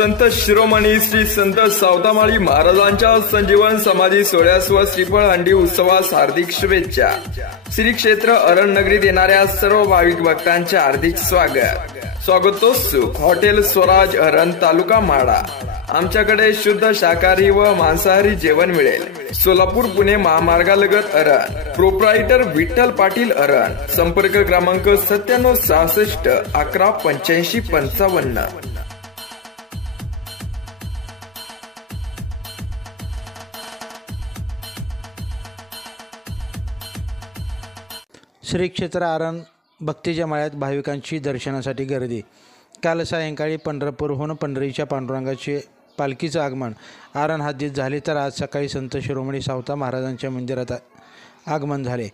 संत शिरोमणी श्री संत सावतामाळी महाराजांच्या संजीवन समाधी सोहळ्यास व श्रीफळ हंडी उत्सवास हार्दिक शुभेच्छा। श्री क्षेत्र अरण नगरीत येणाऱ्या सर्व भाविक भक्तांचे हार्दिक स्वागतोत्सुक हॉटेल स्वराज अरण तालुका माडा। आमच्याकडे शुद्ध शाकाहारी व मांसाहारी जेवण मिळेल। सोलापूर पुणे महामार्गालगत अरण। प्रोप्रायटर विठ्ठल पाटील अरण। संपर्क क्रमांक 9766 11 85 55। श्री क्षेत्र अरण भक्तीच्या माळ्यात भाविकांची दर्शनासाठी गर्दी। काल सायंकाळी पंढरपूरहून पंढरीच्या पांडुरंगाचे पालखीचं आगमन अरण हद्दीत झाले, तर आज सकाळी संत शिरोमणी सावता महाराजांच्या मंदिरात आगमन झाले।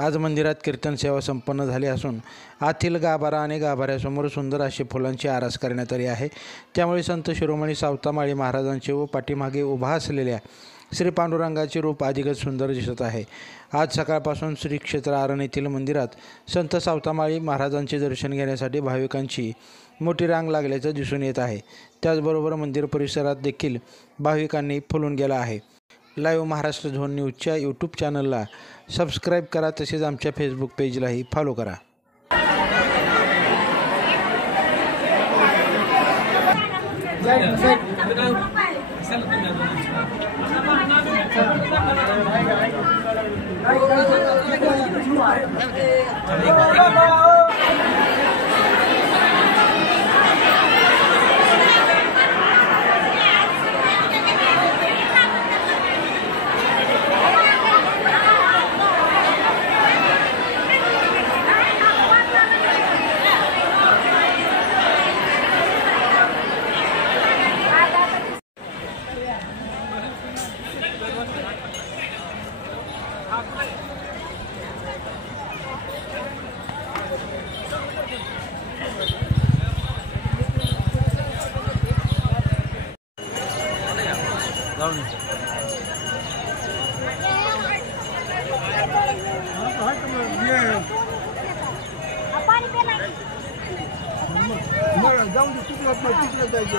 आज मंदिरात कीर्तन सेवा संपन्न झाली असून आतील गाभारा आणि गाभाऱ्यासमोर सुंदर अशी फुलांची आरास करण्यात आली आहे। त्यामुळे संत शिरोमणी सावतामाळी महाराजांचे व पाठीमागे उभा असलेल्या श्री पांडुरंगाचे रूप अधिकच सुंदर दिसत आहे। आज सकाळपासून श्री क्षेत्र अरण येथील मंदिरात संत सावतामाळी महाराजांचे दर्शन घेण्यासाठी भाविकांची मोठी रांग लागल्याचं दिसून येत आहे। त्याचबरोबर मंदिर परिसरात देखील भाविकांनी फुलून गेला आहे। लाईव्ह महाराष्ट्र झोन न्यूजच्या यूट्यूब चॅनलला सबस्क्राईब करा, तसेच आमच्या फेसबुक पेजलाही फॉलो करा। जाऊन तिकडे जायचं